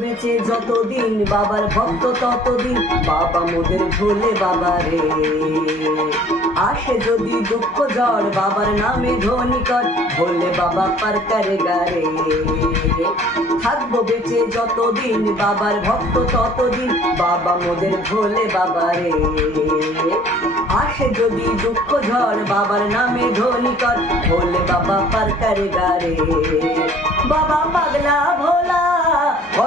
বেঁচে যতদিন, বাবার ভক্ত ততদিন। বাবা মোদের ভোলে বাবা রে। আসে যদি দুঃখ ঝড় বাবার নামে ধ্বনি কর, ভোলে বাবা পার করে গারে। থাকব বেঁচে যতদিন, বাবার ভক্ত ততদিন, বাবা মোদের ভোলে বাবা রে। আসে যদি দুঃখ ঝড় বাবার নামে ধ্বনি কর, ভোলে বাবা পার করে গারে। বাবা পাগলা ভোলা